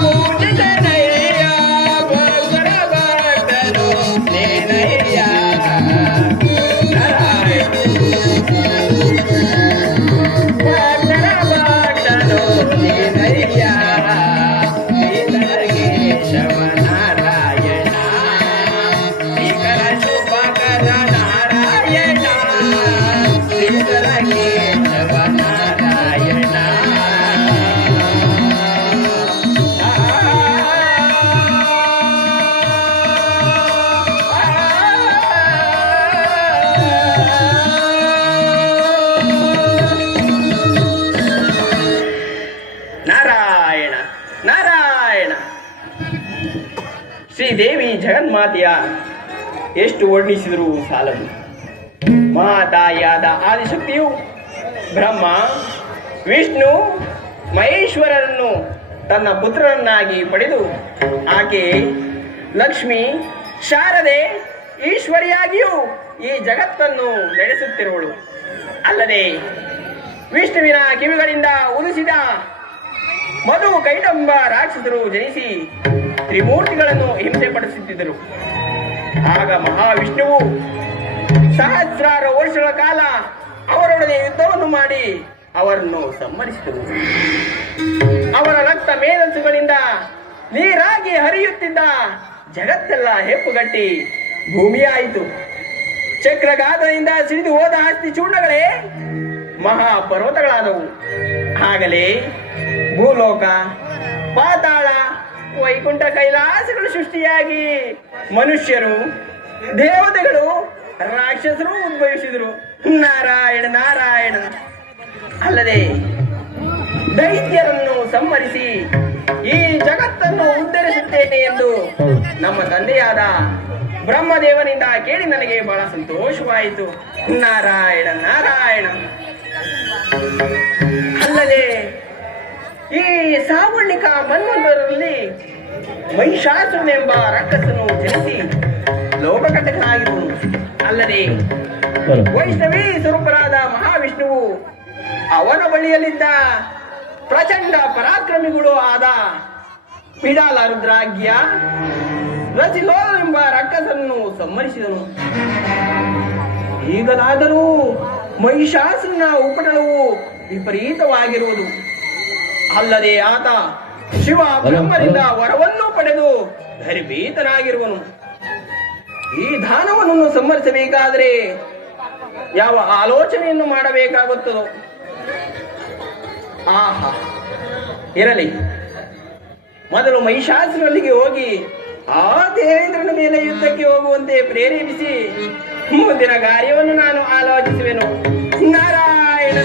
ಪೂಜಿಸನಯ್ಯ ಶ್ರೀದೇವಿ ಜಗನ್ಮಾತೆಯ ಎಷ್ಟು ವರ್ಣಿಸಿದರೂ ಸಾಲದು. ಮಾತಾಯಾದ ಆದಿಶಕ್ತಿಯು ಬ್ರಹ್ಮ, ವಿಷ್ಣು, ಮಹೇಶ್ವರರನ್ನು ತನ್ನ ಪುತ್ರರನ್ನಾಗಿ ಪಡೆದು ಆಕೆ ಲಕ್ಷ್ಮಿ, ಶಾರದೆ, ಈಶ್ವರಿಯಾಗಿಯೂ ಈ ಜಗತ್ತನ್ನು ನಡೆಸುತ್ತಿರುವಳು. ಅಲ್ಲದೆ ವಿಷ್ಣುವಿನ ಕಿವಿಗಳಿಂದ ಉದಿಸಿದ ಮಧು ಕೈಟಂಬ ರಾಕ್ಷಸರು ಜಯಿಸಿ ತ್ರಿಮೂರ್ತಿಗಳನ್ನು ಹಿಂಸೆಪಡಿಸುತ್ತಿದ್ದರು. ಆಗ ಮಹಾವಿಷ್ಣುವು ಸಹಸ್ರಾರು ವರ್ಷಗಳ ಕಾಲ ಅವರೊಡನೆ ಯುದ್ಧವನ್ನು ಮಾಡಿ ಅವರನ್ನು ಸಂಹರಿಸಿದರು. ಅವರ ರಕ್ತ ಮೇಧಸ್ಸುಗಳಿಂದ ನೀರಾಗಿ ಹರಿಯುತ್ತಿದ್ದ ಜಗತ್ತೆಲ್ಲ ಹೆಪ್ಪುಗಟ್ಟಿ ಭೂಮಿಯಾಯಿತು. ಚಕ್ರಗಾತದಿಂದ ಸಿಡಿದು ಹೋದ ಆಸ್ತಿ ಚೂರ್ಣಗಳೇ ಮಹಾಪರ್ವತಗಳಾದವು. ಆಗಲೇ ಭೂಲೋಕ, ಪಾತಾಳ, ವೈಕುಂಠ ಕೈಲಾಸಗಳು ಸೃಷ್ಟಿಯಾಗಿ ಮನುಷ್ಯರು, ದೇವತೆಗಳು, ರಾಕ್ಷಸರು ಉದ್ಭವಿಸಿದರು. ನಾರಾಯಣ ನಾರಾಯಣ. ಅಲ್ಲದೆ ದೈತ್ಯರನ್ನು ಸಂಹರಿಸಿ ಈ ಜಗತ್ತನ್ನು ಉದ್ಧರಿಸುತ್ತೇನೆ ಎಂದು ನಮ್ಮ ತಂದೆಯಾದ ಬ್ರಹ್ಮದೇವನಿಂದ ಕೇಳಿ ನನಗೆ ಬಹಳ ಸಂತೋಷವಾಯಿತು. ನಾರಾಯಣ ನಾರಾಯಣ. ಅಲ್ಲದೆ ಈ ಸಾವರ್ಣಿಕ ಮಹಿಷಾಸುರ ಮಹಿಷಾಸುರನೆಂಬ ರಕ್ಕಸನ್ನು ಜನಿಸಿ ಲೋಕಕಟಕನಾಗಿರುವನು ಅಲ್ಲದೆ ವೈಷ್ಣವಿ ಸ್ವರೂಪರಾದ ಮಹಾವಿಷ್ಣುವು ಅವನ ಬಳಿಯಲ್ಲಿದ್ದ ಪ್ರಚಂಡ ಪರಾಕ್ರಮಿಗಳು ಆದ ಪಿಡಾಲ ರುದ್ರಾಗ್ಯ ರಚಿಲೋ ಎಂಬ ರಕ್ಕಸನ್ನು ಸಂಹರಿಸಿದನು. ಈಗಲಾದರೂ ಮಹಿಷಾಸುರನ ಉಪಟಳವು ವಿಪರೀತವಾಗಿರುವುದು. ಅಲ್ಲದೆ ಆತ ಶಿವ ಬ್ರಹ್ಮರಿಂದ ವರವನ್ನು ಪಡೆದು ಭಯಭೀತನಾಗಿರುವನು ಈ ದಾನವನ್ನು ಸಂಹರಿಸಬೇಕಾದರೆ ಯಾವ ಆಲೋಚನೆಯನ್ನು ಮಾಡಬೇಕಾಗುತ್ತದೋ? ಆಹಾ ಇರಲಿ. ಮೊದಲು ಮಹಿಷಾಸುರಲ್ಲಿಗೆ ಹೋಗಿ ಆ ದೇವೇಂದ್ರನ ಮೇಲೆ ಯುದ್ಧಕ್ಕೆ ಹೋಗುವಂತೆ ಪ್ರೇರೇಪಿಸಿ ಮುಂದಿನ ಕಾರ್ಯವನ್ನು ನಾನು ಆಲೋಚಿಸುವೆನು. ನಾರಾಯಣ